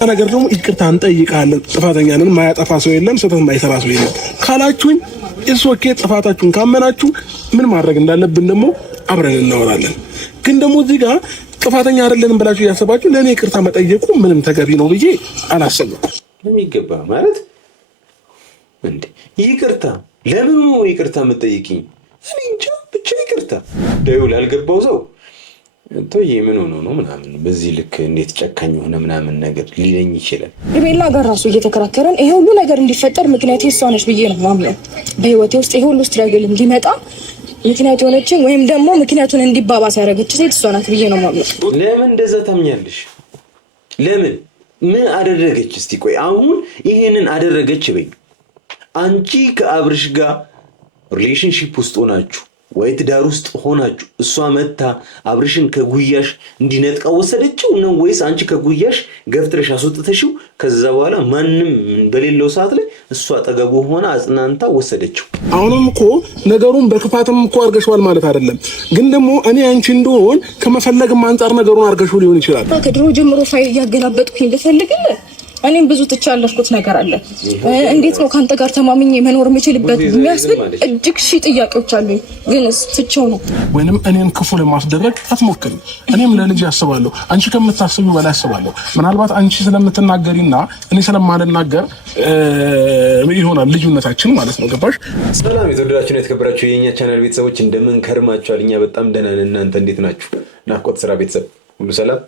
ነገር ደግሞ ይቅርታ እንጠይቃለን። ጥፋተኛንን ማያጠፋ ሰው የለም፣ ስህተት ማይሰራ ሰው የለም ካላችሁኝ እሶኬ ጥፋታችሁን ካመናችሁ ምን ማድረግ እንዳለብን ደግሞ አብረን እናወራለን። ግን ደግሞ እዚህ ጋር ጥፋተኛ አይደለንም ብላችሁ ያሰባችሁ ለኔ ይቅርታ መጠየቁ ምንም ተገቢ ነው ብዬ አላሰብም። የሚገባ ማለት እንዴ ይቅርታ ለምን ነው ይቅርታ የምትጠይቂኝ? እኔ እንጃ ብቻ ይቅርታ ደውል ያልገባው ሰው እንቶዬ ምን ሆኖ ነው ምናምን በዚህ ልክ እንዴት ጨካኝ ሆነ ምናምን ነገር ሊለኝ ይችላል። የቤላ ጋር ራሱ እየተከራከረን ይሄ ሁሉ ነገር እንዲፈጠር ምክንያት እሷ ነች ብዬ ነው ማምነው። በህይወቴ ውስጥ ይሄ ሁሉ ስትራግል እንዲመጣ ምክንያት የሆነችኝ ወይም ደግሞ ምክንያቱን እንዲባባስ ያደረገች ሴት እሷ ናት ብዬ ነው ማምነው። ለምን እንደዛ ታምኛለሽ? ለምን ምን አደረገች? እስቲ ቆይ አሁን ይሄንን አደረገች በይ። አንቺ ከአብርሽ ጋር ሪሌሽንሺፕ ውስጥ ሆናችሁ ወይ ትዳር ውስጥ ሆናችሁ እሷ መታ አብርሽን ከጉያሽ እንዲነጥቃ ወሰደችው ነው ወይስ አንቺ ከጉያሽ ገፍትረሽ አስወጥተሽው ከዛ በኋላ ማንም በሌለው ሰዓት ላይ እሷ አጠገቡ ሆና አጽናንታ ወሰደችው? አሁንም እኮ ነገሩን በክፋትም እኮ አርገሽዋል ማለት አይደለም። ግን ደግሞ እኔ አንቺ እንደሆን ከመፈለግም አንፃር ነገሩን አርገሽው ሊሆን ይችላል። ከድሮ ጀምሮ ፋይል ያገላበጥኩኝ ልፈልግልህ እኔም ብዙ ተቻለፍኩት ነገር አለ። እንዴት ነው ካንተ ጋር ተማምኜ መኖር የምችልበት የሚያስብል እጅግ ሺህ ጥያቄዎች አሉኝ። ግን ትቼው ነው ወይንም እኔን ክፉ ለማስደረግ አትሞክሪ። እኔም ለልጅ ያስባለሁ፣ አንቺ ከምታስቢው በላይ ያስባለሁ። ምናልባት አንቺ ስለምትናገሪና እኔ ስለማልናገር ይሆናል ልዩነታችን ማለት ነው። ገባሽ? ሰላም የተወደዳችሁ ነው የተከበራችሁ የኛ ቻናል ቤተሰቦች እንደምን ከርማችኋል? እኛ በጣም ደህና ነን። እናንተ እንዴት ናችሁ? ናፍቆት ስራ ቤተሰብ ሁሉ ሰላም?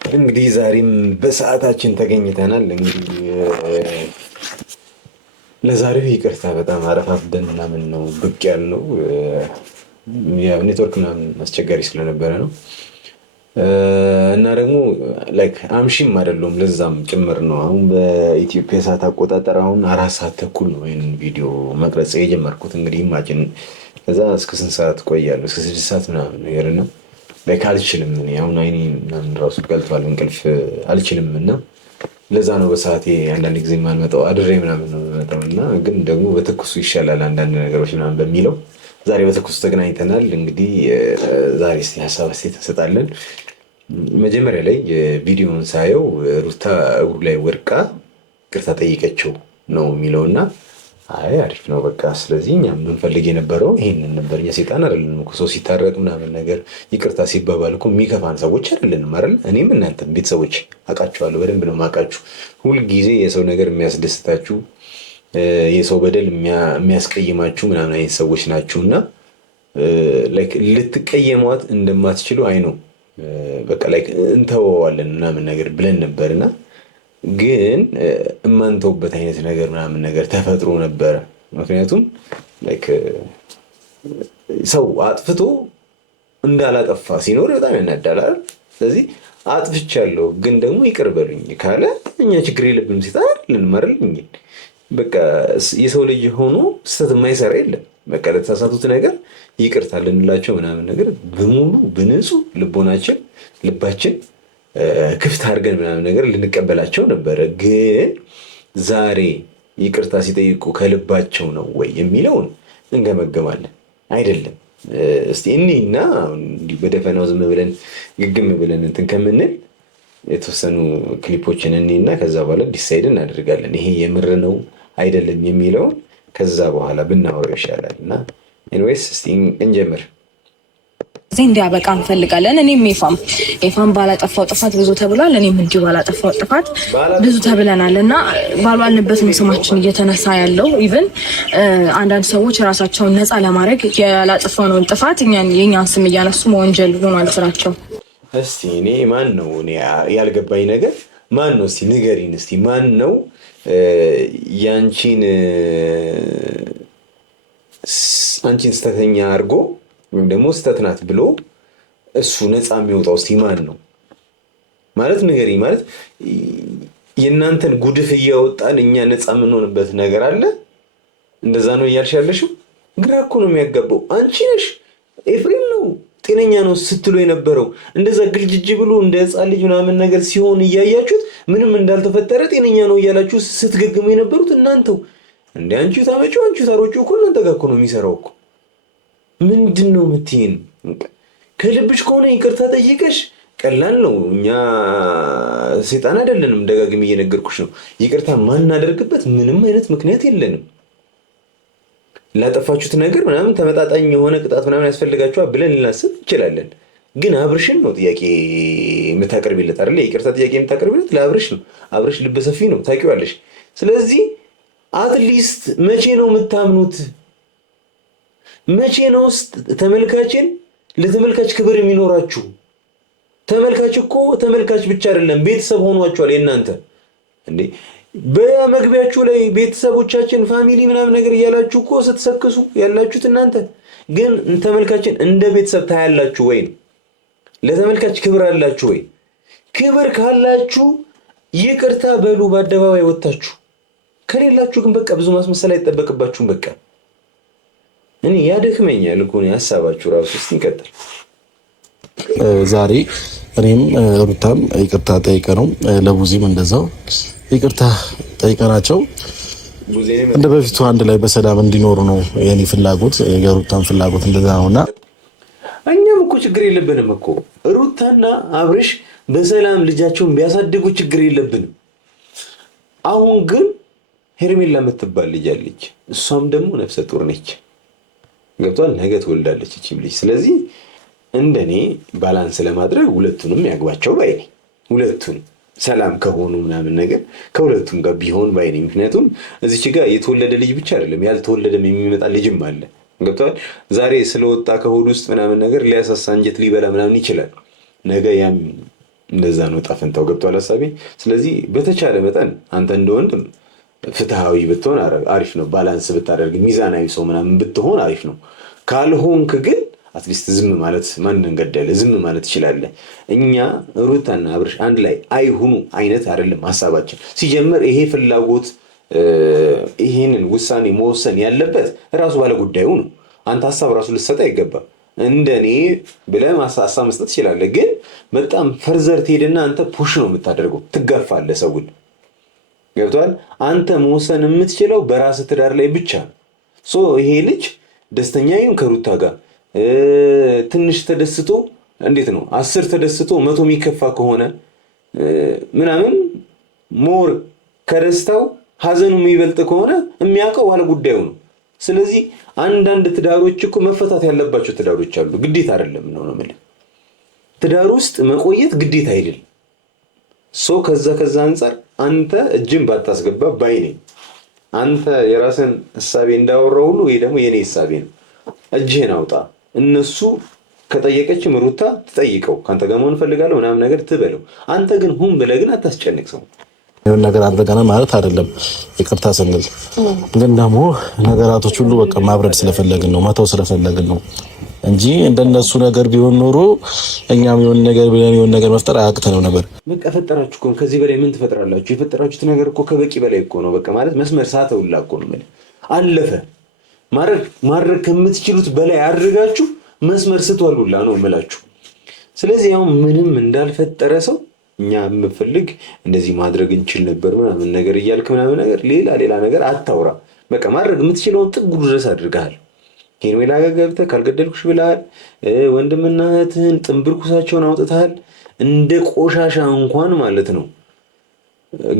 እንግዲህ ዛሬም በሰዓታችን ተገኝተናል። እንግዲህ ለዛሬው ይቅርታ በጣም አረፋፍደን ምናምን ነው ብቅ ያልነው። ያው ኔትወርክ ምናምን አስቸጋሪ ስለነበረ ነው እና ደግሞ ላይክ አምሺም አይደለም ለዛም ጭምር ነው። አሁን በኢትዮጵያ ሰዓት አቆጣጠር አሁን 4 ሰዓት ተኩል ነው ይሄን ቪዲዮ መቅረጽ የጀመርኩት። እንግዲህ ኢማጂን ከዛ እስከ 6 ሰዓት ቆያለሁ፣ እስከ 6 ሰዓት ምናምን ነገር ነው። ላይክ አልችልም እኔ አሁን አይኔ ምናምን ራሱ ገልቷል፣ እንቅልፍ አልችልም እና ለዛ ነው በሰዓቴ አንዳንድ ጊዜ የማልመጣው አድሬ ምናምን ነው የምመጣው። እና ግን ደግሞ በትኩሱ ይሻላል አንዳንድ ነገሮች ምናምን በሚለው ዛሬ በትኩሱ ተገናኝተናል። እንግዲህ ዛሬ እስቲ ሀሳብ አስተያየት እንሰጣለን። መጀመሪያ ላይ ቪዲዮውን ሳየው ሩታ እግሩ ላይ ወድቃ ይቅርታ ጠይቀችው ነው የሚለውና አይ አሪፍ ነው በቃ። ስለዚህ እኛ የምንፈልግ የነበረው ይሄንን ነበር። እኛ ሰይጣን አይደለንም እኮ ሰው ሲታረቅ ምናምን ነገር ይቅርታ ሲባባል እኮ የሚከፋን ሰዎች አይደለንም አይደል? እኔም እናንተም ቤተሰቦች አውቃችኋለሁ፣ በደንብ ነው የማውቃችሁ። ሁልጊዜ የሰው ነገር የሚያስደስታችሁ የሰው በደል የሚያስቀይማችሁ ምናምን አይነት ሰዎች ናችሁና ላይክ ልትቀየሟት እንደማትችሉ አይ ነው በቃ ላይክ እንተወዋለን ምናምን ነገር ብለን ነበርና ግን እማንተውበት አይነት ነገር ምናምን ነገር ተፈጥሮ ነበረ። ምክንያቱም ላይክ ሰው አጥፍቶ እንዳላጠፋ ሲኖር በጣም ያናዳል አይደል? ስለዚህ አጥፍቻለሁ ግን ደግሞ ይቅር በሉኝ ካለ እኛ ችግር የለብንም ሲታር ልንመርል እንጂ በቃ የሰው ልጅ ሆኖ ስህተት የማይሰራ የለም። በቃ ለተሳሳቱት ነገር ይቅርታ ልንላቸው ምናምን ነገር በሙሉ በንጹህ ልባችን ክፍት አድርገን ምናምን ነገር ልንቀበላቸው ነበረ። ግን ዛሬ ይቅርታ ሲጠይቁ ከልባቸው ነው ወይ የሚለውን እንገመገማለን። አይደለም እስቲ እኔና በደፈናው ዝም ብለን ግግም ብለን እንትን ከምንል የተወሰኑ ክሊፖችን እኔና ከዛ በኋላ ዲሳይድ እናደርጋለን። ይሄ የምር ነው አይደለም የሚለውን ከዛ በኋላ ብናወራው ይሻላል። እና ኤኒዌይስ እስቲ እንጀምር። እዚህ እንዲያበቃ እንፈልጋለን። እኔም ኤፋም ባላጠፋው ጥፋት ብዙ ተብሏል። እኔም እንዲሁ ባላጠፋው ጥፋት ብዙ ተብለናል እና ባልዋልንበት ነው ስማችን እየተነሳ ያለው። ኢቭን አንዳንድ ሰዎች ራሳቸውን ነፃ ለማድረግ ያላጠፋነውን ጥፋት የኛን ስም እያነሱ መወንጀል ሆኗል ስራቸው። እስቲ እኔ ማን ነው እኔ ያልገባኝ ነገር ማን ነው? እስቲ ንገሪን። እስቲ ማን ነው አንቺን ስተተኛ አድርጎ ወይም ደግሞ ስተት ናት ብሎ እሱ ነፃ የሚወጣው? እስቲ ማን ነው ማለት ንገሪ። ማለት የእናንተን ጉድፍ እያወጣን እኛ ነፃ የምንሆንበት ነገር አለ? እንደዛ ነው እያልሽ ያለሽው? ግራ እኮ ነው የሚያጋባው። አንቺ ነሽ ኤፍሬም ነው ጤነኛ ነው ስትሉ የነበረው እንደዛ ግልጅጅ ብሎ እንደ ህፃን ልጅ ምናምን ነገር ሲሆን እያያችሁት ምንም እንዳልተፈጠረ ጤነኛ ነው እያላችሁ ስትገግሙ የነበሩት እናንተው። እንደ አንቺው ታመጪው አንቺው ታሮጪው እኮ እናንተ ጋር እኮ ነው የሚሰራው እኮ። ምንድን ነው የምትይን? ከልብሽ ከሆነ ይቅርታ ጠይቀሽ ቀላል ነው። እኛ ሰይጣን አይደለንም። ደጋግሜ እየነገርኩሽ ነው። ይቅርታ ማናደርግበት ምንም አይነት ምክንያት የለንም። ላጠፋችሁት ነገር ምናምን ተመጣጣኝ የሆነ ቅጣት ምናምን ያስፈልጋችኋል ብለን ልናስብ እንችላለን። ግን አብርሽን ነው ጥያቄ የምታቀርቢለት አይደል? ይቅርታ ጥያቄ የምታቀርቢለት ለአብርሽ ነው። አብርሽ ልበ ሰፊ ነው፣ ታውቂዋለሽ። ስለዚህ አትሊስት መቼ ነው የምታምኑት? መቼ ነው ውስጥ ተመልካችን ለተመልካች ክብር የሚኖራችሁ? ተመልካች እኮ ተመልካች ብቻ አይደለም ቤተሰብ ሆኗችኋል የእናንተ እንዴ። በመግቢያችሁ ላይ ቤተሰቦቻችን ፋሚሊ ምናምን ነገር እያላችሁ እኮ ስትሰክሱ ያላችሁት እናንተ ግን ተመልካችን እንደ ቤተሰብ ታያላችሁ ወይ? ለተመልካች ክብር አላችሁ ወይ? ክብር ካላችሁ ይቅርታ በሉ በአደባባይ ወጣችሁ። ከሌላችሁ ግን በቃ ብዙ ማስመሰል አይጠበቅባችሁም። በቃ እኔ ያደክመኛል እኮ ነው ሐሳባችሁ ራሱ። እስቲ እንቀጥል። ዛሬ እኔም ሩታም ይቅርታ ጠይቀ ነው ለቡዚም እንደዛው ይቅርታ ጠይቀናቸው እንደ በፊቱ አንድ ላይ በሰላም እንዲኖሩ ነው የኔ ፍላጎት፣ የሩታን ፍላጎት እንደዛ ነውና እኛም እኮ ችግር የለብንም እኮ ሩታና አብርሽ በሰላም ልጃቸውን ቢያሳድጉ ችግር የለብንም። አሁን ግን ሄርሜላ የምትባል ልጅ አለች። እሷም ደግሞ ነፍሰ ጡር ነች። ገብቷል? ነገ ትወልዳለች እቺም ልጅ። ስለዚህ እንደኔ ባላንስ ለማድረግ ሁለቱንም ያግባቸው ባይ ነኝ። ሁለቱን ሰላም ከሆኑ ምናምን ነገር ከሁለቱም ጋር ቢሆን ባይ ነኝ። ምክንያቱም እዚች ጋር የተወለደ ልጅ ብቻ አይደለም ያልተወለደም የሚመጣ ልጅም አለ። ገብቷል? ዛሬ ስለወጣ ከሆድ ውስጥ ምናምን ነገር ሊያሳሳ እንጀት ሊበላ ምናምን ይችላል። ነገ ያም እንደዛ ነው ጣፈንታው። ገብቷል ሐሳቤ? ስለዚህ በተቻለ መጠን አንተ እንደወንድም ፍትሃዊ ብትሆን አሪፍ ነው። ባላንስ ብታደርግ ሚዛናዊ ሰው ምናምን ብትሆን አሪፍ ነው። ካልሆንክ ግን አትሊስት ዝም ማለት ማንን ገደለ? ዝም ማለት ትችላለህ። እኛ ሩታና አብርሽ አንድ ላይ አይሁኑ አይነት አይደለም ሐሳባችን። ሲጀምር ይሄ ፍላጎት ይሄንን ውሳኔ መወሰን ያለበት ራሱ ባለ ጉዳዩ ነው። አንተ ሐሳብ ራሱ ልትሰጥ አይገባም። እንደኔ ብለህ ሐሳብ መስጠት ትችላለህ። ግን በጣም ፈርዘር ትሄድና አንተ ፑሽ ነው የምታደርገው፣ ትጋፋለህ ሰውን። ገብቷል? አንተ መወሰን የምትችለው በራስ ትዳር ላይ ብቻ ሶ ይሄ ልጅ ደስተኛ ይሁን ከሩታ ጋር ትንሽ ተደስቶ እንዴት ነው 10 ተደስቶ 100 የሚከፋ ከሆነ ምናምን ሞር ከደስታው ሀዘኑ የሚበልጥ ከሆነ የሚያውቀው ባለ ጉዳዩ ነው። ስለዚህ አንዳንድ ትዳሮች እኮ መፈታት ያለባቸው ትዳሮች አሉ። ግዴታ አይደለም ነው ማለት ትዳር ውስጥ መቆየት ግዴታ አይደለም። ሶ ከዛ አንፃር አንተ እጅን ባታስገባ ባይ ነኝ። አንተ የራስን ሐሳቤ እንዳወራው ሁሉ ይሄ ደግሞ የኔ ሐሳቤ ነው። እጅህን አውጣ። እነሱ ከጠየቀችም ሩታ ትጠይቀው፣ ካንተ ጋር መሆን ፈልጋለሁ ምናምን ነገር ትበለው። አንተ ግን ሁን ብለህ ግን አታስጨንቅ ሰው። የሆነ ነገር አድርገናል ማለት አይደለም ይቅርታ ስንል፣ ግን ደግሞ ነገራቶች ሁሉ በቃ ማብረድ ስለፈለግን ነው መተው ስለፈለግን ነው እንጂ እንደነሱ ነገር ቢሆን ኖሮ እኛም የሆነ ነገር ብለን የሆነ ነገር መፍጠር አያቅተንም ነበር። በቃ ፈጠራችሁ እኮ ከዚህ በላይ ምን ትፈጥራላችሁ? የፈጠራችሁት ነገር እኮ ከበቂ በላይ እኮ ነው። በቃ ማለት መስመር ሳተውላ እኮ ነው ማለት አለፈ። ማድረግ ከምትችሉት በላይ አድርጋችሁ መስመር ስትወሉላ ነው የምላችሁ። ስለዚህ ያው ምንም እንዳልፈጠረ ሰው እኛ የምፈልግ እንደዚህ ማድረግ እንችል ነበር ምናምን ነገር እያልክ ምናምን ነገር ሌላ ነገር አታውራ። በቃ ማድረግ የምትችለውን ጥጉ ድረስ አድርገሃል። ሄርሜላ ጋር ገብተህ ካልገደልኩሽ ብለሃል። ወንድምና እህትህን ጥንብርኩሳቸውን አውጥተሃል። እንደ ቆሻሻ እንኳን ማለት ነው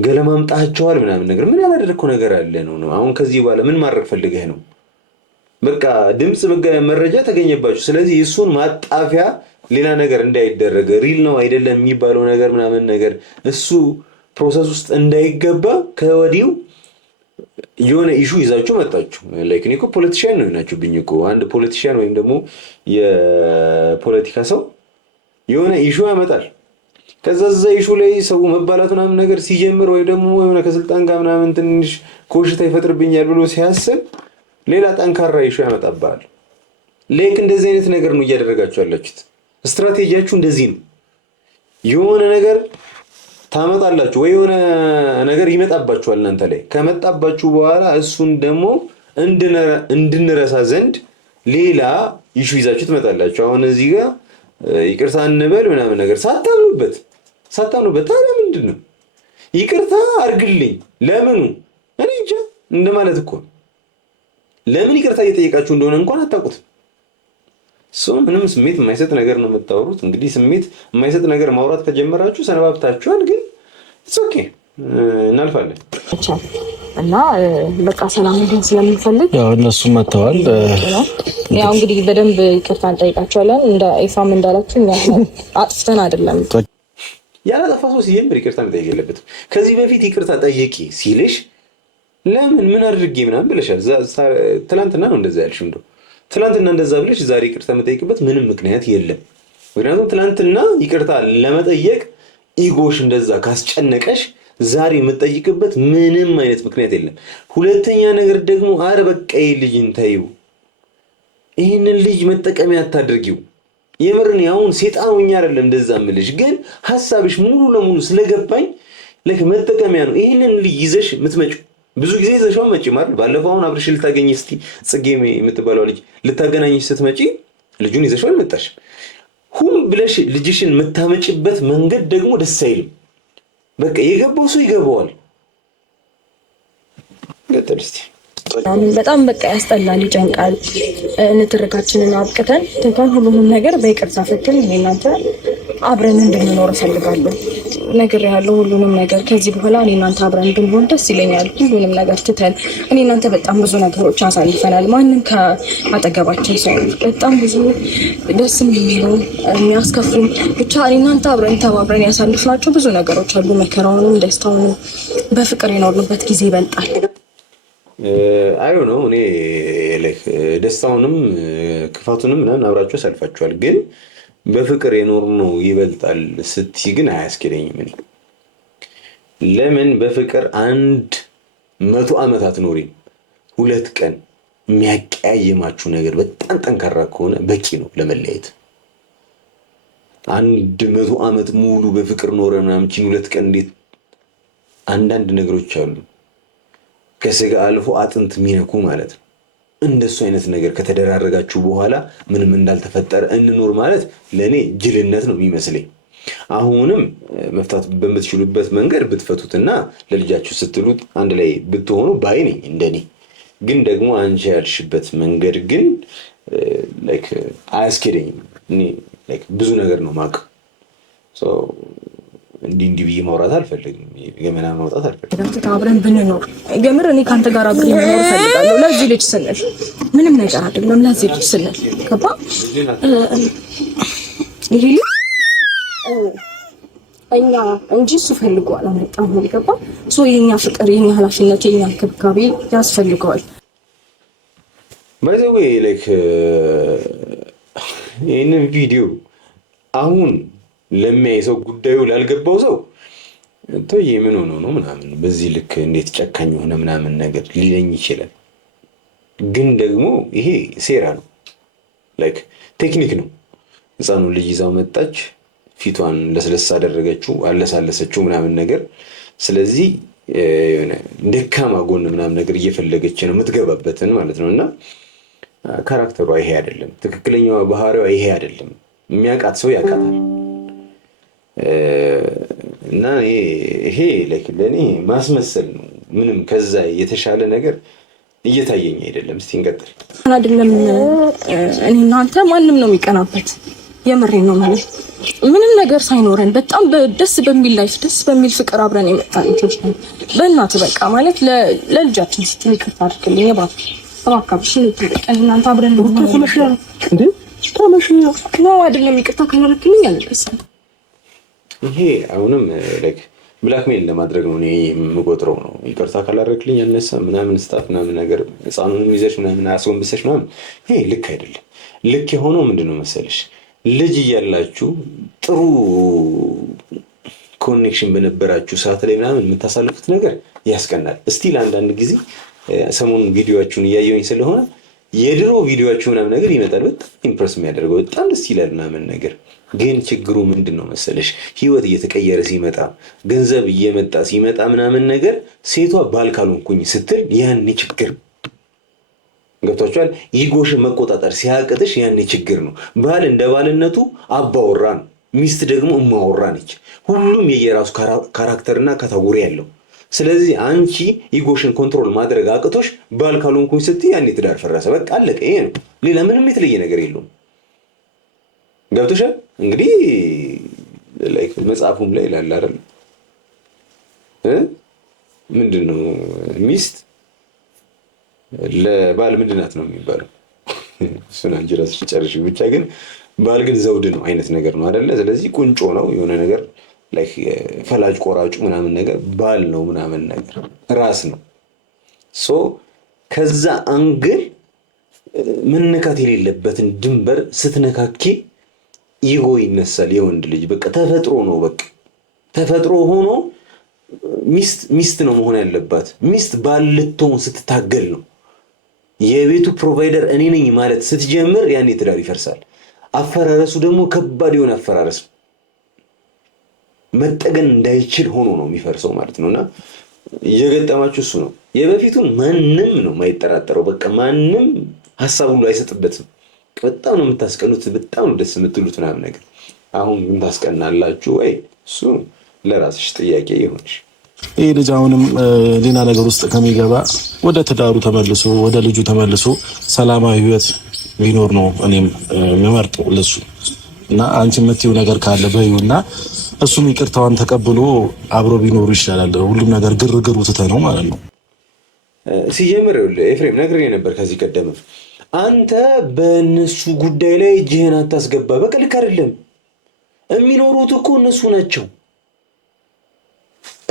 ገለማምጣቸዋል ምናምን ነገር። ምን ያላደረግከው ነገር አለ ነው? አሁን ከዚህ በኋላ ምን ማድረግ ፈልገህ ነው? በቃ ድምፅ መረጃ ተገኘባችሁ። ስለዚህ እሱን ማጣፊያ ሌላ ነገር እንዳይደረግ ሪል ነው አይደለም የሚባለው ነገር ምናምን ነገር እሱ ፕሮሰስ ውስጥ እንዳይገባ ከወዲሁ የሆነ ኢሹ ይዛችሁ መጣችሁ። ላይክ እኔ እኮ ፖለቲሽያን ነው ናችሁብኝ እኮ። አንድ ፖለቲሽያን ወይም ደግሞ የፖለቲካ ሰው የሆነ ኢሹ ያመጣል። ከዛ ኢሹ ላይ ሰው መባላት ምናምን ነገር ሲጀምር ወይ ደግሞ የሆነ ከስልጣን ጋር ምናምን ትንሽ ኮሽታ ይፈጥርብኛል ብሎ ሲያስብ ሌላ ጠንካራ ኢሹ ያመጣባል። ላይክ እንደዚህ አይነት ነገር ነው እያደረጋችሁ ያላችሁት። ስትራቴጂያችሁ እንደዚህ ነው። የሆነ ነገር ታመጣላችሁ ወይ የሆነ ነገር ይመጣባችኋል እናንተ ላይ። ከመጣባችሁ በኋላ እሱን ደግሞ እንድንረሳ ዘንድ ሌላ ኢሹ ይዛችሁ ትመጣላችሁ። አሁን እዚህ ጋር ይቅርታ እንበል ምናምን ነገር ሳታምኑበት ታዲያ ምንድን ነው ይቅርታ አድርግልኝ ለምኑ? እኔ እንጃ እንደማለት እኮ ለምን ይቅርታ እየጠየቃችሁ እንደሆነ እንኳን አታውቁትም። ምንም ስሜት የማይሰጥ ነገር ነው የምታወሩት። እንግዲህ ስሜት የማይሰጥ ነገር ማውራት ከጀመራችሁ ሰነባብታችኋል። ግን ኦኬ እናልፋለን እና በቃ ሰላም እንዲሆን ስለምንፈልግ ያው እነሱም መጥተዋል። ያው እንግዲህ በደንብ ይቅርታ እንጠይቃቸዋለን። እንደ ኢፋም እንዳላችሁ አጥፍተን አይደለም። ያላጠፋ ሰው ሲጀምር ይቅርታ መጠየቅ የለበትም። ከዚህ በፊት ይቅርታ ጠየቂ ሲልሽ ለምን ምን አድርጌ ምናምን ብለሻል። ትላንትና ነው እንደዛ ያልሽ። እንደው ትላንትና እንደዛ ብለሽ ዛሬ ይቅርታ መጠየቅበት ምንም ምክንያት የለም። ምክንያቱም ትላንትና ይቅርታ ለመጠየቅ ኢጎሽ እንደዛ ካስጨነቀሽ ዛሬ የምጠይቅበት ምንም አይነት ምክንያት የለም። ሁለተኛ ነገር ደግሞ አረ በቃ ልጅን ተይው፣ ይህንን ልጅ መጠቀሚያ አታድርጊው። የምርን ያውን ሴጣኑኛ አይደለም እንደዛ ምልሽ፣ ግን ሐሳብሽ ሙሉ ለሙሉ ስለገባኝ ለክ መጠቀሚያ ነው። ይህንን ልጅ ይዘሽ የምትመጪው ብዙ ጊዜ ይዘሽው መጪ ማለት ባለፈው አሁን አብርሽ ልታገኝ እስቲ ጽጌ የምትባለው ልጅ ልታገናኝሽ ስትመጪ ልጁን ይዘሽው አልመጣሽ። ሁሉ ብለሽ ልጅሽን የምታመጪበት መንገድ ደግሞ ደስ አይልም። በቃ የገባው ሰው ይገባዋል። ገጠል እስቲ በጣም በቃ ያስጠላል፣ ይጨንቃል። ንትርካችንን አብቅተን ትተን ሁሉንም ነገር በይቅርታ ፈትል እናንተ አብረን እንድንኖር እፈልጋለሁ። ነገር ያለው ሁሉንም ነገር ከዚህ በኋላ እኔ እናንተ አብረን እንድንሆን ደስ ይለኛል። ሁሉንም ነገር ትተን እኔ እናንተ በጣም ብዙ ነገሮች አሳልፈናል። ማንም ከአጠገባችን ሰው በጣም ብዙ ደስ የሚሉ የሚያስከፉም ብቻ እኔ እናንተ አብረን ተባብረን ያሳልፍናቸው ብዙ ነገሮች አሉ። መከራውንም ደስታውንም በፍቅር የኖርንበት ጊዜ ይበልጣል። አይ ነው እኔ ደስታውንም ክፋቱንም ምናምን አብራችሁ ያሳልፋችኋል። ግን በፍቅር የኖርነው ይበልጣል ስትይ ግን አያስኬደኝም። እኔ ለምን በፍቅር 100 ዓመት አትኖሪም? 2 ቀን የሚያቀያየማችሁ ነገር በጣም ጠንካራ ከሆነ በቂ ነው ለመለያየት። 100 ዓመት ሙሉ በፍቅር ኖረ ምናምን 2 ቀን እንዴት? አንዳንድ ነገሮች አሉ ከስጋ አልፎ አጥንት የሚነኩ ማለት ነው። እንደሱ አይነት ነገር ከተደራረጋችሁ በኋላ ምንም እንዳልተፈጠረ እንኖር ማለት ለእኔ ጅልነት ነው የሚመስለኝ። አሁንም መፍታት በምትችሉበት መንገድ ብትፈቱትና ለልጃችሁ ስትሉት አንድ ላይ ብትሆኑ ባይ ነኝ እንደኔ። ግን ደግሞ አንቺ ያልሽበት መንገድ ግን አያስኬደኝም። ብዙ ነገር ነው ማቅ እንዲህ ብዬ ማውራት አልፈልግም። ገመና ማውጣት አልፈልግም። አብረን ብንኖር ገምር እኔ ካንተ ጋር አብረን ብንኖር እፈልጋለሁ። ለዚህ ልጅ ስንል ምንም ነገር አይደለም። ለዚህ ልጅ ስንል ገባ ይሄ እኛ እንጂ እሱ ፈልገዋል አልመጣም። ገባ የኛ ፍቅር፣ የኛ ኃላፊነት፣ የኛ እንክብካቤ ያስፈልገዋል። ባይ ዘ ዌይ ይህንን ቪዲዮ አሁን ለሚያይ ሰው ጉዳዩ ላልገባው ሰው ቶዬ ምን ሆኖ ነው ምናምን በዚህ ልክ እንዴት ጨካኝ ሆነ ምናምን ነገር ሊለኝ ይችላል። ግን ደግሞ ይሄ ሴራ ነው፣ ቴክኒክ ነው። ህፃኑ ልጅ ይዛው መጣች፣ ፊቷን ለስለስ አደረገችው፣ አለሳለሰችው ምናምን ነገር። ስለዚህ ደካማ ጎን ምናምን ነገር እየፈለገች ነው የምትገባበትን ማለት ነው። እና ካራክተሯ ይሄ አይደለም፣ ትክክለኛዋ ባህሪዋ ይሄ አይደለም። የሚያውቃት ሰው ያውቃታል። እና ይሄ ለኔ ማስመሰል ነው። ምንም ከዛ የተሻለ ነገር እየታየኝ አይደለም። እስቲ እንቀጥል። አይደለም እኔ እናንተ ማንም ነው የሚቀናበት። የምሬን ነው ማለት ምንም ነገር ሳይኖረን በጣም ደስ በሚል ላይፍ ደስ በሚል ፍቅር አብረን የመጣን ልጆች ነን። በእናት በቃ ማለት ለልጃችን ስትል ይቅርታ አድርግልኝ እባክሽ። እናንተ አብረን ነው እንዴ? ነው አይደለም? ይቅርታ ካላደረግልኝ አልቀስም። ይሄ አሁንም ብላክሜል ለማድረግ ነው እኔ የምቆጥረው ነው። ይቅርታ ካላደረግልኝ ያነሳ ምናምን ስጣት ምናምን ነገር ህፃኑንም ይዘሽ ምናምን አስወንብሰሽ ምናምን ይሄ ልክ አይደለም። ልክ የሆነው ምንድነው መሰለሽ ልጅ እያላችሁ ጥሩ ኮኔክሽን በነበራችሁ ሰዓት ላይ ምናምን የምታሳልፉት ነገር ያስቀናል። እስቲ ለአንዳንድ ጊዜ ሰሞኑን ቪዲዮአችሁን እያየሁኝ ስለሆነ የድሮ ቪዲዮአችሁ ምናምን ነገር ይመጣል። በጣም ኢምፕረስ የሚያደርገው በጣም ደስ ይላል ምናምን ነገር። ግን ችግሩ ምንድን ነው መሰለሽ ህይወት እየተቀየረ ሲመጣ ገንዘብ እየመጣ ሲመጣ ምናምን ነገር ሴቷ ባል ካልሆንኩኝ ስትል ያኔ ችግር ገብቷችኋል። ኢጎሽን መቆጣጠር ሲያቅትሽ ያኔ ችግር ነው። ባል እንደ ባልነቱ አባወራ ነው፣ ሚስት ደግሞ እማወራ ነች። ሁሉም የየራሱ ካራክተርና ካታጎሪ ያለው። ስለዚህ አንቺ ኢጎሽን ኮንትሮል ማድረግ አቅቶሽ ባል ካልሆንኩኝ ስትይ ያኔ ትዳር ፈረሰ፣ በቃ አለቀ። ይሄ ነው፣ ሌላ ምንም የተለየ ነገር የለውም። ገብቶሻል? እንግዲህ ላይክ መጽሐፉም ላይ ይላል አይደል ምንድነው ሚስት ለባል ምንድናት ነው የሚባለው? እሱን አንቺ እራስሽ ጨርሽ። ብቻ ግን ባል ግን ዘውድ ነው አይነት ነገር ነው አይደለ? ስለዚህ ቁንጮ ነው የሆነ ነገር ላይክ ፈላጭ ቆራጩ ምናምን ነገር ባል ነው ምናምን ነገር ራስ ነው። ሶ ከዛ አንግል መነካት የሌለበትን ድንበር ስትነካኪ ኢጎ ይነሳል። የወንድ ልጅ በቃ ተፈጥሮ ነው። በቃ ተፈጥሮ ሆኖ ሚስት ነው መሆን ያለባት። ሚስት ባል ልትሆን ስትታገል ነው። የቤቱ ፕሮቫይደር እኔ ነኝ ማለት ስትጀምር ያኔ ትዳር ይፈርሳል። አፈራረሱ ደግሞ ከባድ የሆነ አፈራረስ መጠገን እንዳይችል ሆኖ ነው የሚፈርሰው ማለት ነውና እየገጠማችሁ እሱ ነው። የበፊቱን ማንም ነው የማይጠራጠረው። በቃ ማንም ሀሳብ ሁሉ አይሰጥበትም። በጣም ነው የምታስቀኑት፣ በጣም ነው ደስ የምትሉት ምናምን ነገር። አሁን ምን ታስቀናላችሁ ወይ? እሱ ለራስሽ ጥያቄ ይሆንሽ። ይህ ልጅ አሁንም ሌላ ነገር ውስጥ ከሚገባ ወደ ትዳሩ ተመልሶ ወደ ልጁ ተመልሶ ሰላማዊ ህይወት ቢኖር ነው እኔም የምመርጠው ለሱ እና አንቺ የምትይው ነገር ካለ በይውና እሱም ይቅርታዋን ተቀብሎ አብሮ ቢኖሩ ይሻላል። ሁሉም ነገር ግርግሩ ትተህ ነው ማለት ነው። ሲጀምር ኤፍሬም ነግሬ ነበር ከዚህ ቀደም አንተ በእነሱ ጉዳይ ላይ እጅህን አታስገባ። በቃ ልክ አይደለም። የሚኖሩት እኮ እነሱ ናቸው።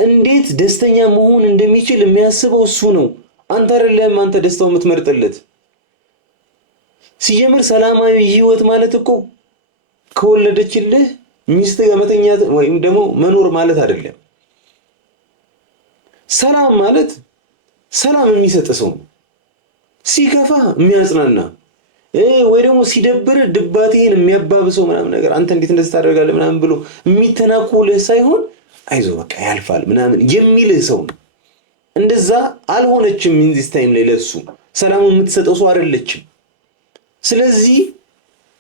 እንዴት ደስተኛ መሆን እንደሚችል የሚያስበው እሱ ነው። አንተ አይደለም አንተ ደስታው የምትመርጥለት። ሲጀምር ሰላማዊ ህይወት ማለት እኮ ከወለደችልህ ሚስት ጋር መተኛት ወይም ደግሞ መኖር ማለት አይደለም። ሰላም ማለት ሰላም የሚሰጥ ሰው ነው። ሲከፋ የሚያጽናና ወይ ደግሞ ሲደብር ድባቴን የሚያባብሰው ምናምን ነገር አንተ እንዴት እንደዚህ ታደርጋለህ ምናምን ብሎ የሚተናኮልህ ሳይሆን አይዞህ በቃ ያልፋል ምናምን የሚልህ ሰው ነው። እንደዛ አልሆነችም። ኢንዚስ ታይም ላይ ለሱ ሰላሙን የምትሰጠው ሰው አይደለችም። ስለዚህ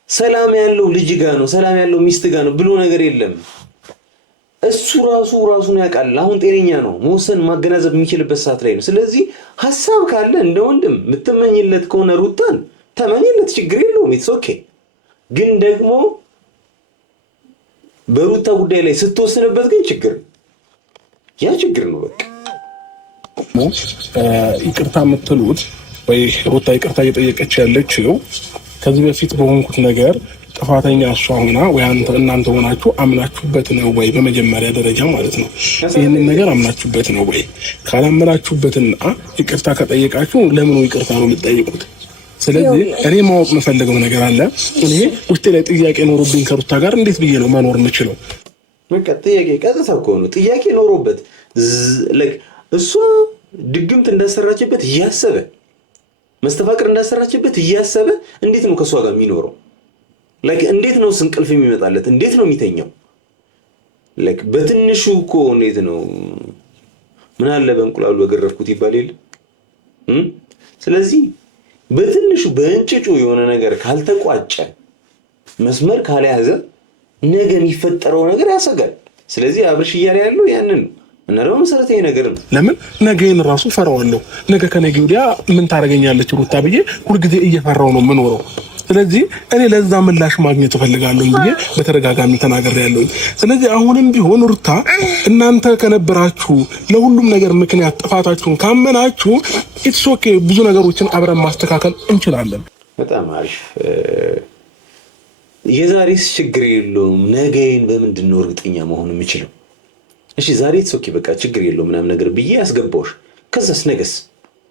ሰላም ያለው ልጅ ጋር ነው፣ ሰላም ያለው ሚስት ጋር ነው ብሎ ነገር የለም። እሱ ራሱን ያውቃል። አሁን ጤነኛ ነው፣ መወሰን ማገናዘብ የሚችልበት ሰዓት ላይ ነው። ስለዚህ ሀሳብ ካለ እንደ ወንድም የምትመኝለት ከሆነ ሩታን ተመኝለት፣ ችግር የለውም። ኢትስ ኦኬ። ግን ደግሞ በሩታ ጉዳይ ላይ ስትወስንበት ግን ያ ችግር ነው። በቃ ይቅርታ የምትሉት ወይ ሩታ ይቅርታ እየጠየቀች ያለችው ከዚህ በፊት በሆንኩት ነገር ጥፋተኛ እሷ ሆና ወይ እናንተ ሆናችሁ አምናችሁበት ነው ወይ? በመጀመሪያ ደረጃ ማለት ነው። ይህንን ነገር አምናችሁበት ነው ወይ? ካላመናችሁበትና ይቅርታ ከጠየቃችሁ ለምኑ ይቅርታ ነው የምትጠይቁት? ስለዚህ እኔ ማወቅ የምፈልገው ነገር አለ። እኔ ውስጤ ላይ ጥያቄ ኖሮብኝ ከሩታ ጋር እንዴት ብዬ ነው መኖር የምችለው? በቃ ጥያቄ ቀጥታ እኮ ነው። ጥያቄ ኖሮበት እሷ ድግምት እንዳሰራችበት እያሰበ መስተፋቅር እንዳሰራችበት እያሰበ እንዴት ነው ከሷ ጋር የሚኖረው? እንዴት ነው እንቅልፍ የሚመጣለት? እንዴት ነው የሚተኛው? በትንሹ እኮ እንዴት ነው ምን አለ በእንቁላሉ በገረፍኩት ይባል የለ? ስለዚህ በትንሹ በእንጭጩ የሆነ ነገር ካልተቋጨ መስመር ካልያዘ ነገ የሚፈጠረው ነገር ያሰጋል። ስለዚህ አብርሽ እያለ ያለው ያንን ነው። እና ደግሞ መሰረታዊ ነገር ነው። ለምን ነገን ራሱ ፈራዋለሁ። ነገ ከነገ ወዲያ ምን ታደርገኛለች ሩታ ብዬ ሁልጊዜ እየፈራው ነው የምኖረው። ስለዚህ እኔ ለዛ ምላሽ ማግኘት እፈልጋለሁ ብዬ በተደጋጋሚ ተናግሬያለሁ። ስለዚህ አሁንም ቢሆን ሩታ እናንተ ከነበራችሁ ለሁሉም ነገር ምክንያት ጥፋታችሁን ካመናችሁ ኢትስ ኦኬ፣ ብዙ ነገሮችን አብረን ማስተካከል እንችላለን። በጣም አሪፍ። የዛሬስ ችግር የለውም። ነገን በምንድን ነው እርግጠኛ መሆን የምችለው? እሺ ዛሬ ኢትስ ኦኬ በቃ ችግር የለውም ምናምን ነገር ብዬ አስገባሁሽ። ከዛስ ነገስ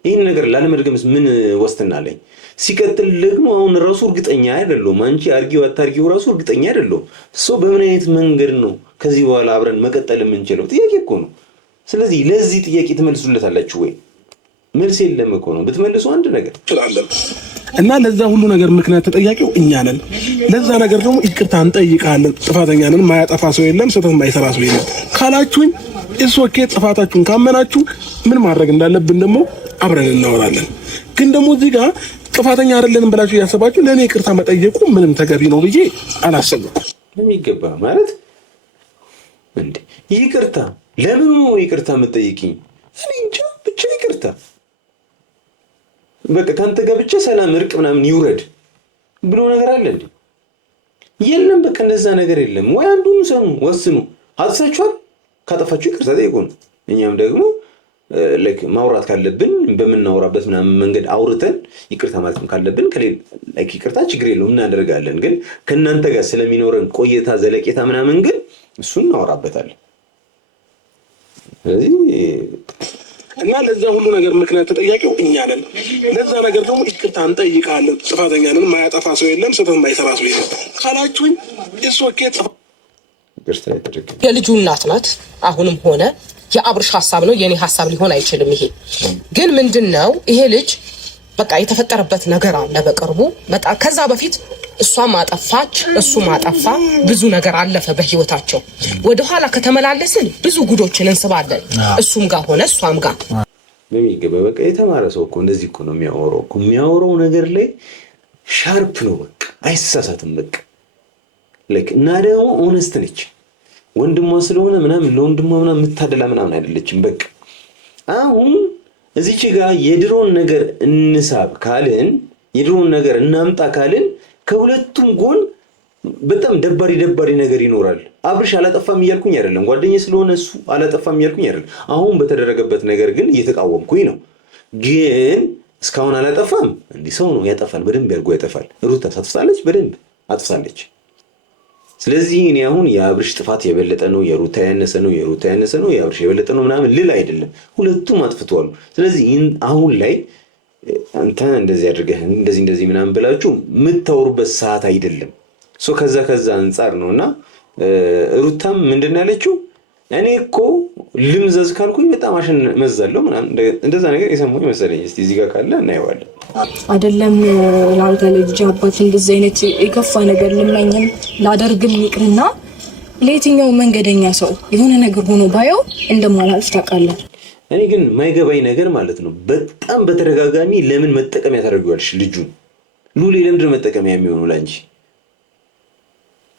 ይህን ነገር ላለመድገምስ ምን ዋስትና አለኝ? ሲቀጥል ደግሞ አሁን ራሱ እርግጠኛ አይደለሁም። አንቺ አርጊው አታርጊው ራሱ እርግጠኛ አይደለሁም። በምን አይነት መንገድ ነው ከዚህ በኋላ አብረን መቀጠል የምንችለው? ጥያቄ እኮ ነው። ስለዚህ ለዚህ ጥያቄ ትመልሱለታላችሁ ወይ? መልስ የለም እኮ ነው። ብትመልሱ አንድ ነገር እንችላለን እና ለዛ ሁሉ ነገር ምክንያት ተጠያቂው እኛ ነን። ለዛ ነገር ደግሞ ይቅርታ እንጠይቃለን። ጥፋተኛ ነን፣ ማያጠፋ ሰው የለም፣ ስህተት ማይሰራ ሰው የለም ካላችሁኝ ኢትስ ኦኬ። ጥፋታችሁን ካመናችሁ ምን ማድረግ እንዳለብን ደግሞ አብረን እናወራለን። ግን ደግሞ እዚህ ጋር ጥፋተኛ አይደለንም ብላችሁ እያሰባችሁ ለእኔ ይቅርታ መጠየቁ ምንም ተገቢ ነው ብዬ አላሰብኩም። የሚገባ ማለት እንዴ ይቅርታ ለምን ነው ይቅርታ የምትጠይቂኝ? እኔ እንጃ ብቻ ይቅርታ በቃ ካንተ ጋር ብቻ ሰላም እርቅ ምናምን ይውረድ ብሎ ነገር አለ እንዴ? የለም በቃ እንደዛ ነገር የለም። ወይ አንዱን ሰሙ ወስኑ አጥፋችኋል፣ ካጠፋችሁ ይቅርታ ጠይቁ ነው። እኛም ደግሞ ላይክ ማውራት ካለብን በምናወራበት ምናምን መንገድ አውርተን ይቅርታ ማለትም ካለብን ላይክ ይቅርታ ችግር የለውም እናደርጋለን። ግን ከእናንተ ጋር ስለሚኖረን ቆይታ ዘለቄታ ምናምን ግን እሱን እናወራበታለን። ስለዚህ እና ለዛ ሁሉ ነገር ምክንያት ተጠያቂው እኛ ነን። ለዛ ነገር ደግሞ ይቅርታ እንጠይቃለን። ጥፋተኛ ነን፣ ማያጠፋ ሰው የለም፣ ስህተት ማይሰራ ሰው የለም ካላችሁኝ እሱ የልጁ እናት ናት። አሁንም ሆነ የአብርሽ ሐሳብ ነው፣ የኔ ሐሳብ ሊሆን አይችልም። ይሄ ግን ምንድነው ይሄ ልጅ በቃ የተፈጠረበት ነገር አለ በቅርቡ በጣም ከዛ በፊት እሷም አጠፋች እሱም አጠፋ፣ ብዙ ነገር አለፈ በህይወታቸው። ወደኋላ ከተመላለስን ብዙ ጉዶችን እንስባለን። እሱም ጋር ሆነ እሷም ጋር በሚገባ በቃ የተማረ ሰው እኮ እንደዚህ እኮ ነው የሚያወራው እኮ የሚያወራው ነገር ላይ ሻርፕ ነው በቃ አይሳሳትም። በቃ ላይክ እና ደግሞ ኦነስት ነች። ወንድሟ ስለሆነ ምናምን ለወንድሟ ምናምን የምታደላ ምናምን አይደለችም። በቃ አሁን እዚች ጋር የድሮን ነገር እንሳብ ካልን የድሮን ነገር እናምጣ ካልን ከሁለቱም ጎን በጣም ደባሪ ነገር ይኖራል። አብርሽ አላጠፋም እያልኩኝ አይደለም፣ ጓደኛዬ ስለሆነ እሱ አላጠፋም እያልኩኝ አይደለም። አሁን በተደረገበት ነገር ግን እየተቃወምኩኝ ነው። ግን እስካሁን አላጠፋም። እንዲህ ሰው ነው ያጠፋል፣ በደንብ ያርጎ ያጠፋል። ሩታ ሳትፍሳለች፣ በደንብ አጥፍሳለች። ስለዚህ እኔ አሁን የአብርሽ ጥፋት የበለጠ ነው፣ የሩታ ያነሰ ነው፣ የሩታ ያነሰ ነው፣ የአብርሽ የበለጠ ነው ምናምን ልል አይደለም። ሁለቱም አጥፍተዋል። ስለዚህ አሁን ላይ አንተ እንደዚህ አድርገህ እንደዚህ ምናምን ብላችሁ የምታወሩበት ሰዓት አይደለም። ከዛ አንጻር ነውና ሩታም ምንድን ያለችው እኔ እኮ ልምዘዝ ካልኩኝ በጣም አሸመዛለሁ ምናምን እንደዛ ነገር የሰማሁኝ መሰለኝ። እስቲ እዚህ ጋር ካለ እናየዋለን። አይደለም ለአንተ ልጅ አባት እንደዚህ አይነት የከፋ ነገር ልመኝም ላደርግም ይቅርና ለየትኛው መንገደኛ ሰው የሆነ ነገር ሆኖ ባየው እንደማላልፍ ታውቃለህ። እኔ ግን ማይገባኝ ነገር ማለት ነው በጣም በተደጋጋሚ ለምን መጠቀሚያ ታደርጊዋለሽ ልጁን? ሉሌ ለምንድን መጠቀሚያ የሚሆነው ላንቺ?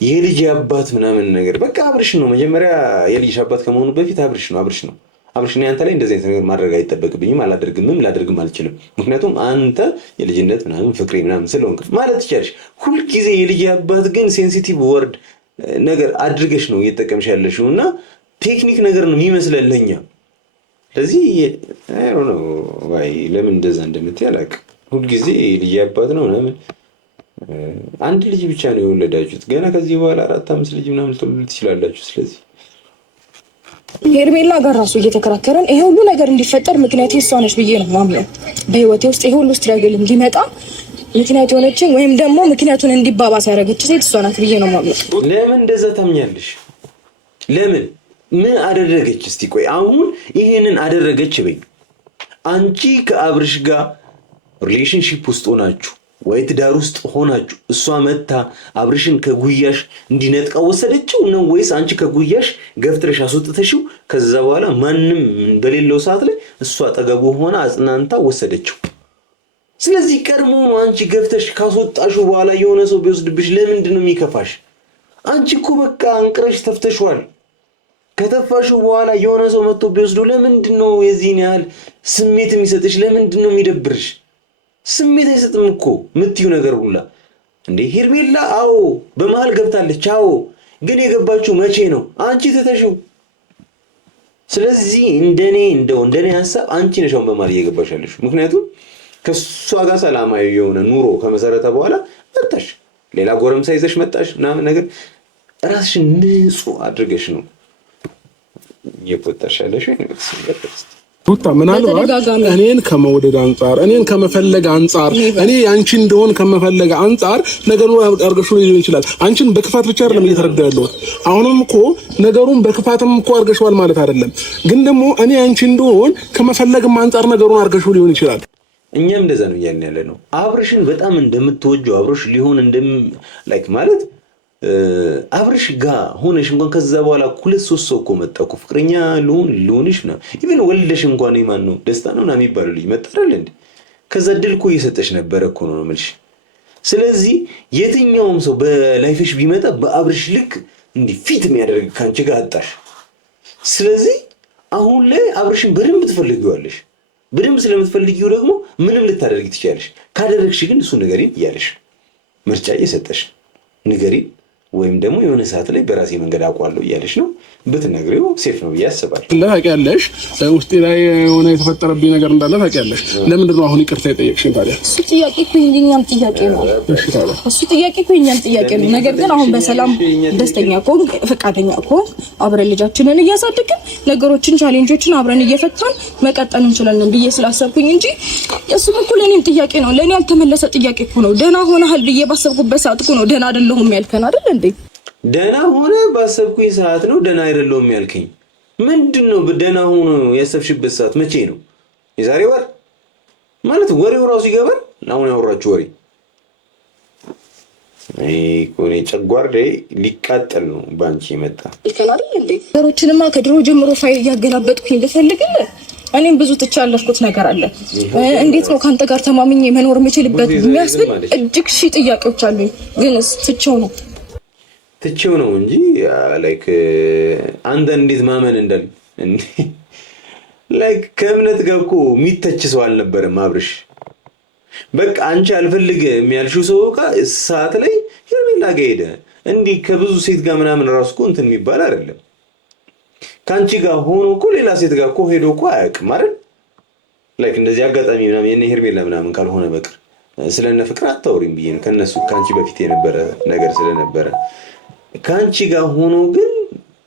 የልጅ አባት ምናምን ነገር በቃ አብርሽ ነው። መጀመሪያ የልጅ አባት ከመሆኑ በፊት አብርሽ ነው። አንተ ላይ እንደዚህ አይነት ነገር ማድረግ አይጠበቅብኝም፣ አላደርግምም፣ ላደርግም አልችልም። ምክንያቱም አንተ የልጅነት ምናምን ፍቅሬ ምናምን ስለሆንክ ማለት ትችያለሽ። ሁልጊዜ የልጅ አባት ግን ሴንሲቲቭ ወርድ ነገር አድርገሽ ነው እየተጠቀምሽ ያለሽው እና ቴክኒክ ነገር ነው የሚመስለን ለኛ። ስለዚህ ነው ወይ ለምን እንደዛ እንደምትይ አላውቅም። ሁልጊዜ የልጅ አባት ነው ምናምን አንድ ልጅ ብቻ ነው የወለዳችሁት። ገና ከዚህ በኋላ 4-5 ልጅ ምናምን ልትወልዱ ትችላላችሁ። ስለዚህ ሄርሜላ ጋር ራሱ እየተከራከረን ይሄ ሁሉ ነገር እንዲፈጠር ምክንያት እሷ ነች ብዬ ነው ማምነው። በህይወቴ ውስጥ ይሄ ሁሉ ስትራግል እንዲመጣ ምክንያት የሆነችኝ ወይም ደግሞ ምክንያቱን እንዲባባስ ያደረገች ሴት እሷ ናት ብዬ ነው ማምነው። ለምን እንደዛ ታምኛለሽ? ለምን ምን አደረገች? እስቲ ቆይ አሁን ይሄንን አደረገች በይ። አንቺ ከአብርሽ ጋር ሪሌሽንሺፕ ውስጥ ሆናችሁ ወይ ትዳር ውስጥ ሆናችሁ እሷ መታ አብርሽን ከጉያሽ እንዲነጥቃ ወሰደችው ነው ወይስ አንቺ ከጉያሽ ገፍትረሽ አስወጥተሽው ከዛ በኋላ ማንም በሌለው ሰዓት ላይ እሷ አጠገቡ ሆና አጽናንታ ወሰደችው? ስለዚህ ቀድሞ አንቺ ገፍተሽ ካስወጣሽው በኋላ የሆነ ሰው ቢወስድብሽ ለምንድን ነው የሚከፋሽ? አንቺ እኮ በቃ አንቅረሽ ተፍተሽዋል። ከተፋሽው በኋላ የሆነ ሰው መጥቶ ቢወስደው ለምንድን ነው የዚህን ያህል ስሜት የሚሰጥሽ? ለምንድን ነው የሚደብርሽ? ስሜት አይሰጥም እኮ የምትይው ነገር ሁላ እንዴ ሄርሜላ። አዎ በመሃል ገብታለች። አዎ ግን የገባችው መቼ ነው? አንቺ ትተሽው። ስለዚህ እንደኔ ሐሳብ አንቺ ነሽ አሁን በመሃል እየገባሽ ያለሽው። ምክንያቱም ከሷ ጋር ሰላማዊ የሆነ ኑሮ ከመሰረተ በኋላ መጣሽ፣ ሌላ ጎረምሳ ይዘሽ መጣሽ ምናምን ነገር ራስሽን ንጹህ አድርገሽ ነው እየቆጠርሽ ያለሽው። ሩታ ምናልባት እኔን ከመውደድ አንጻር እኔን ከመፈለግ አንጻር እኔ አንቺ እንደሆን ከመፈለግ አንጻር ነገሩ አርገሹ ሊሆን ይችላል። አንቺን በክፋት ብቻ አይደለም እየተረዳ ያለሁት። አሁንም እኮ ነገሩን በክፋትም እኮ አርገሽዋል ማለት አይደለም። ግን ደግሞ እኔ አንቺ እንደሆን ከመፈለግም አንጻር ነገሩን አርገሹ ሊሆን ይችላል። እኛም እንደዛ ነው እያልን ያለ ነው። አብርሽን በጣም እንደምትወጂው አብርሽ ሊሆን ላይክ ማለት አብርሽ ጋር ሆነሽ እንኳን ከዛ በኋላ 2-3 ሰው እኮ መጣ እኮ ፍቅረኛ ልሆንሽ ነው ኢቭን ወልደሽ እንኳን የማን ነው ደስታ ነው እና የሚባለው ልጅ መጣራል እንዴ? ከዛ ድል እኮ እየሰጠሽ ነበር እኮ ነው የምልሽ። ስለዚህ የትኛውም ሰው በላይፍሽ ቢመጣ በአብርሽ ልክ እንዲህ ፊት የሚያደርግ ካንቺ ጋር አጣሽ። ስለዚህ አሁን ላይ አብርሽን በደንብ ትፈልጊዋለሽ። በደንብ ስለምትፈልጊው ደግሞ ምንም ልታደርጊ ትችያለሽ። ካደረግሽ ግን እሱ ንገሪን እያለሽ ምርጫ እየሰጠሽ ንገሪን ወይም ደግሞ የሆነ ሰዓት ላይ በራሴ መንገድ አውቀዋለሁ እያለች ነው ብትነግሪው ሴፍ ነው ብዬ አስባለሁ። ታውቂያለሽ፣ ውስጤ ላይ የሆነ የተፈጠረብኝ ነገር እንዳለ ታውቂያለሽ። ለምንድን ነው አሁን ይቅርታ የጠየቅሽኝ ታዲያ? እሱ ጥያቄ እኮ የእኛም ጥያቄ ነው። እሱ ጥያቄ እኮ የእኛም ጥያቄ ነው። ነገር ግን አሁን በሰላም ደስተኛ ከሆንክ ፈቃደኛ ከሆንክ አብረን ልጃችንን እያሳደግን ነገሮችን ቻሌንጆችን አብረን እየፈታን መቀጠል እንችላለን ብዬ ስላሰብኩኝ እንጂ እሱም እኮ ለእኔም ጥያቄ ነው። ለእኔ ያልተመለሰ ጥያቄ እኮ ነው። ደህና ሆነሃል ብዬ ባሰብኩበት ሰዓት እኮ ነው ደህና አይደለሁም ያልከን አይደል እንዴ? ደህና ሆነ ባሰብኩኝ ሰዓት ነው ደህና አይደለሁም ያልከኝ። ምንድነው በደህና ሆኖ ያሰብሽበት ሰዓት መቼ ነው? የዛሬ ወር ማለት ወሬው ራሱ ይገባል። አሁን ያወራችሁ ወሬ ኮኔ ጨጓሬ ሊቃጠል ነው ባንቺ የመጣ ይከናል እንዴ? ነገሮችንማ ከድሮ ጀምሮ ፋይል እያገላበጥኩኝ ልፈልግልህ እኔም ብዙ ትቻለፍኩት ነገር አለ። እንዴት ነው ካንተ ጋር ተማምኜ መኖር የምችልበት የሚያስብል እጅግ ሺህ ጥያቄዎች አሉኝ። ግን ትቼው ነው እንጂ ላይክ አንተ እንዴት ማመን እንዳል ላይክ ከእምነት ጋር እኮ የሚተች ሰው አልነበረም አብርሽ። በቃ አንቺ አልፈልግም ያልሽው ሰው ጋር ሰዓት ላይ ሄርሜላ ጋር ሄደ። እንዲህ ከብዙ ሴት ጋር ምናምን ራሱ እኮ እንትን የሚባል አይደለም። ካንቺ ጋር ሆኖ እኮ ሌላ ሴት ጋር እኮ ሄዶ እኮ አያውቅም አይደል? ላይክ እንደዚህ አጋጣሚ ምናምን የኔ ሄርሜላ ምናምን ካልሆነ በቀር ስለነ ፍቅር አታውሪም ብዬ ነው። ከነሱ ካንቺ በፊት የነበረ ነገር ስለነበረ ካንቺ ጋር ሆኖ ግን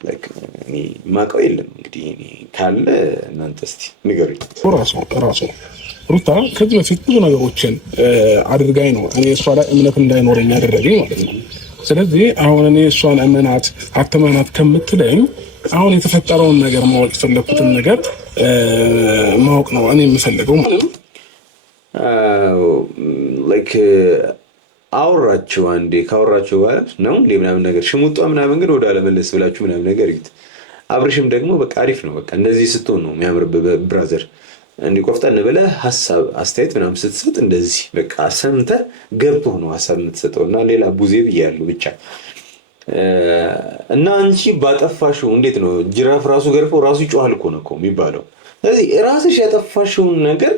ላይክ እኔ ማውቀው የለም። እንግዲህ እኔ ካለ እናንተ እስቲ ንገሩኝ። ራሱ ሩታ ከዚህ በፊት ብዙ ነገሮችን አድርጋኝ ነው እኔ እሷ ላይ እምነት እንዳይኖረኝ ያደረገኝ ማለት ነው። ስለዚህ አሁን እኔ እሷን እመናት አትመናት ከምትለኝ አሁን የተፈጠረውን ነገር ማወቅ የፈለኩትን ነገር ማወቅ ነው እኔ የምፈልገው ማለት ነው። ላይክ አውራችሁ አንዴ ካወራችሁ በኋላ ነው ምናምን ነገር ሽሙጧ ምናምን ግን ወደ አለመለስ ብላችሁ ምናምን ነገር ይት አብርሽም ደግሞ በቃ አሪፍ ነው። በቃ እንደዚህ ስትሆን ነው የሚያምርብህ ብራዘር። እንዲህ ቆፍጠን ብለህ ሀሳብ አስተያየት ምናምን ስትሰጥ እንደዚህ በቃ ሰምተህ ገብቶህ ነው ሀሳብ የምትሰጠው እና ሌላ ቡዜ ብያለሁ ብቻ እና አንቺ ባጠፋሽው እንዴት ነው ጅራፍ ራሱ ገርፎ ራሱ ይጮሃል እኮ ነው የሚባለው። ስለዚህ ራስሽ ያጠፋሽውን ነገር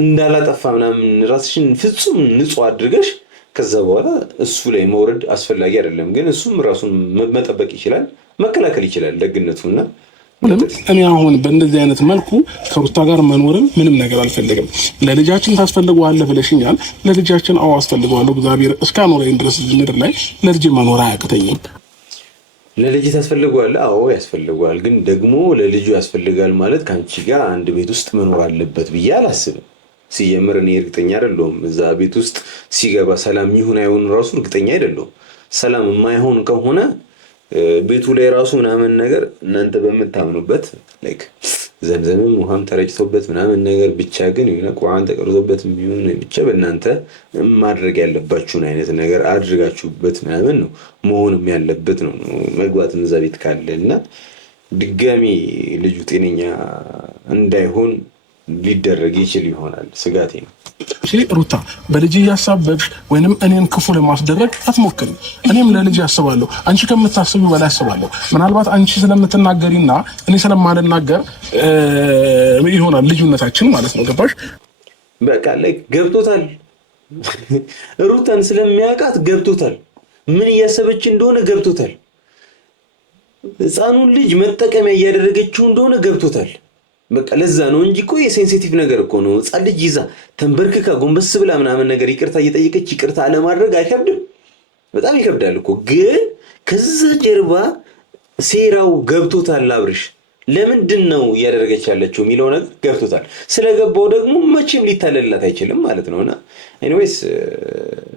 እንዳላጠፋ ምናምን ራስሽን ፍጹም ንጹህ አድርገሽ ከዛ በኋላ እሱ ላይ መውረድ አስፈላጊ አይደለም። ግን እሱም ራሱን መጠበቅ ይችላል፣ መከላከል ይችላል ደግነቱና እኔ አሁን በእንደዚህ አይነት መልኩ ከሩታ ጋር መኖርም ምንም ነገር አልፈልግም። ለልጃችን ታስፈልገዋለህ ብለሽኛል። ለልጃችን አዎ አስፈልገዋለሁ። እግዚአብሔር እስካኖረኝ ድረስ ምድር ላይ ለልጅ መኖር አያቅተኝም። ለልጅ ታስፈልገዋለህ? አዎ ያስፈልገዋል። ግን ደግሞ ለልጁ ያስፈልጋል ማለት ከአንቺ ጋር አንድ ቤት ውስጥ መኖር አለበት ብዬ አላስብም። ሲጀምር እኔ እርግጠኛ አይደለሁም እዛ ቤት ውስጥ ሲገባ ሰላም ይሁን አይሁን ራሱ እርግጠኛ አይደለሁም። ሰላም የማይሆን ከሆነ ቤቱ ላይ ራሱ ምናምን ነገር እናንተ በምታምኑበት ላይክ ዘምዘምም ውሃም ተረጭቶበት ምናምን ነገር ብቻ ግን የሆነ ቁርአን ተቀርጾበት የሚሆን ብቻ በእናንተ ማድረግ ያለባችሁን አይነት ነገር አድርጋችሁበት ምናምን ነው መሆንም ያለበት ነው መግባትም እዛ ቤት ካለ እና ድጋሚ ልጁ ጤነኛ እንዳይሆን ሊደረግ ይችል ይሆናል ስጋቴ ነው። ሩታ በልጅ ያሳበብሽ ወይንም እኔን ክፉ ለማስደረግ አትሞክሪ። እኔም ለልጅ ያስባለሁ፣ አንቺ ከምታስቢው በላይ ያስባለሁ። ምናልባት አንቺ ስለምትናገሪና እኔ ስለማልናገር ይሆናል ልዩነታችን ማለት ነው። ገባሽ? በቃ ላይ ገብቶታል። ሩታን ስለሚያውቃት ገብቶታል። ምን እያሰበች እንደሆነ ገብቶታል። ሕፃኑን ልጅ መጠቀሚያ እያደረገችው እንደሆነ ገብቶታል። በቃ ለዛ ነው እንጂ እኮ የሴንሲቲቭ ነገር እኮ ነው። ሕፃን ልጅ ይዛ ተንበርክካ ጎንበስ ብላ ምናምን ነገር ይቅርታ እየጠየቀች ይቅርታ አለማድረግ አይከብድም? በጣም ይከብዳል እኮ። ግን ከዛ ጀርባ ሴራው ገብቶታል አብርሽ። ለምንድን ነው እያደረገች ያለችው የሚለው ነገር ገብቶታል። ስለገባው ደግሞ መቼም ሊታለላት አይችልም ማለት ነውና ኤኒዌይስ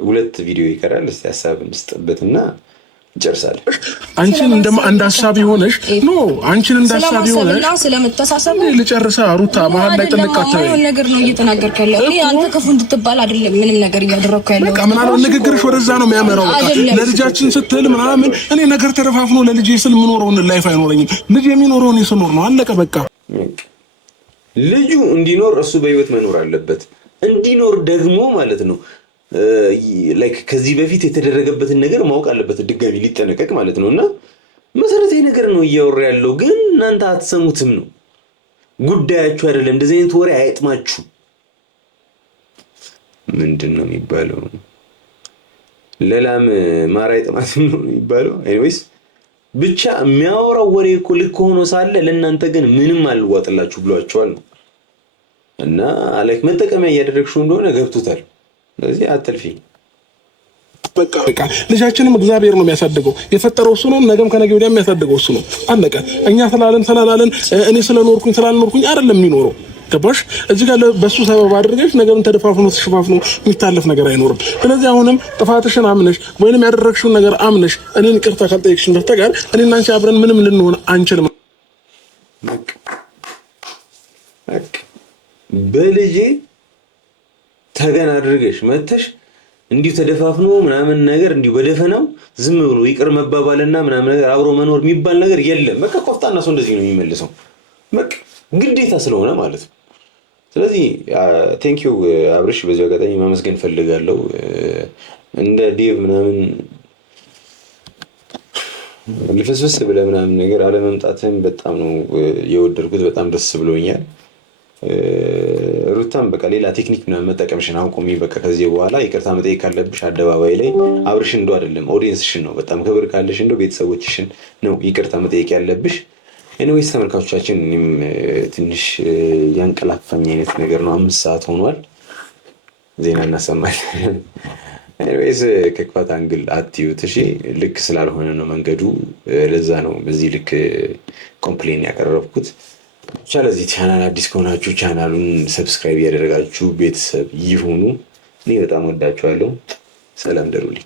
2 ቪዲዮ ይቀራል። እስቲ ሐሳብ እንስጥበትና እንጨርሳለን። አንቺን እንደ ሐሳብ ሆነሽ አንቺን እንደ ሐሳብ ሆነሽ ስለምትተሳሰብ ልጨርሳ ሩታ መሀል ላይ ጥንቃቄ ነገር ነው እየተናገርክ ያለው። እኔ አንተ ክፉ እንድትባል አይደለም ምንም ነገር እያደረኩ ያለው። በቃ ምናልባት ንግግርሽ ወደዛ ነው የሚያመራው። በቃ ለልጃችን ስትል ምናምን እኔ ነገር ተረፋፍኖ ለልጄ ስል የምኖረውን ላይፍ አይኖረኝም። ልጅ የሚኖረውን ስኖር ነው አለቀ በቃ። ልጁ እንዲኖር እሱ በህይወት መኖር አለበት። እንዲኖር ደግሞ ማለት ነው ላይክ ከዚህ በፊት የተደረገበትን ነገር ማወቅ አለበት ድጋሚ ሊጠነቀቅ ማለት ነውና መሰረታዊ ነገር ነው እያወራ ያለው። ግን እናንተ አትሰሙትም ነው ጉዳያችሁ አይደለም። እንደዚህ አይነት ወሬ አይጥማችሁ። ምንድነው የሚባለው? ለላም ማር አይጥማትም ነው የሚባለው። ኤኒዌይስ ብቻ የሚያወራው ወሬ እኮ ልክ ሆኖ ሳለ ለእናንተ ግን ምንም አልዋጥላችሁ ብሏቸዋል ነው እና ላይክ መጠቀሚያ እያደረግሽው እንደሆነ ገብቶታል። ስለዚህ አትልፊ። በቃ ልጃችንም እግዚአብሔር ነው የሚያሳድገው። የፈጠረው እሱ ነው። ነገም ከነገ ወዲያ የሚያሳድገው እሱ ነው። አለቀ። እኛ ስላለን እኔ ስለኖርኩኝ ስላልኖርኩኝ አይደለም የሚኖረው። ገባሽ? እዚህ ጋር በሱ ሰበብ አድርገሽ ነገርን ተደፋፍኖ ተሸፋፍኖ የሚታለፍ ነገር አይኖርም። ስለዚህ አሁንም ጥፋትሽን አምነሽ ወይንም ያደረግሽውን ነገር አምነሽ እኔን ይቅርታ ካልጠየቅሽኝ በስተቀር እኔና አንቺ አብረን ምንም ልንሆን አንችልም። በልጄ ተገን አድርገሽ መተሽ እንዲሁ ተደፋፍኖ ምናምን ነገር እንዲሁ በደፈናው ዝም ብሎ ይቅር መባባልና ምናምን ነገር አብሮ መኖር የሚባል ነገር የለም። በቃ ቆፍጣና ሰው እንደዚህ ነው የሚመልሰው። በቃ ግዴታ ስለሆነ ማለት ነው። ስለዚህ ቴንክ ዩ አብርሽ፣ በዚህ አጋጣሚ ማመስገን ፈልጋለሁ። እንደ ዴቭ ምናምን ልፍስፍስ ብለህ ምናምን ነገር አለመምጣትህን በጣም ነው የወደድኩት። በጣም ደስ ብሎኛል። ሩታም በቃ ሌላ ቴክኒክ ምናምን መጠቀምሽን አቁሚ። በቃ ከዚህ በኋላ ይቅርታ መጠየቅ ካለብሽ አደባባይ ላይ አብርሽን እንደው አይደለም ኦዲየንስሽን ነው። በጣም ክብር ካለሽ እንደው ቤተሰቦችሽን ነው ይቅርታ መጠየቅ ያለብሽ። ኤኒዌይስ ተመልካቾቻችን፣ እኔም ትንሽ ያንቀላፋኝ አይነት ነገር ነው። 5 ሰዓት ሆኗል። ዜና እናሰማለን። ኤኒዌይስ ከክፋት አንግል አትዩት እሺ። ልክ ስላልሆነ ነው መንገዱ። ለዛ ነው በዚህ ልክ ኮምፕሌን ያቀረብኩት። ብቻ ለዚህ ቻናል አዲስ ከሆናችሁ ቻናሉን ሰብስክራይብ ያደረጋችሁ ቤተሰብ ይሁኑ። እኔ በጣም ወዳችኋለሁ። ሰላም ደሩልኝ።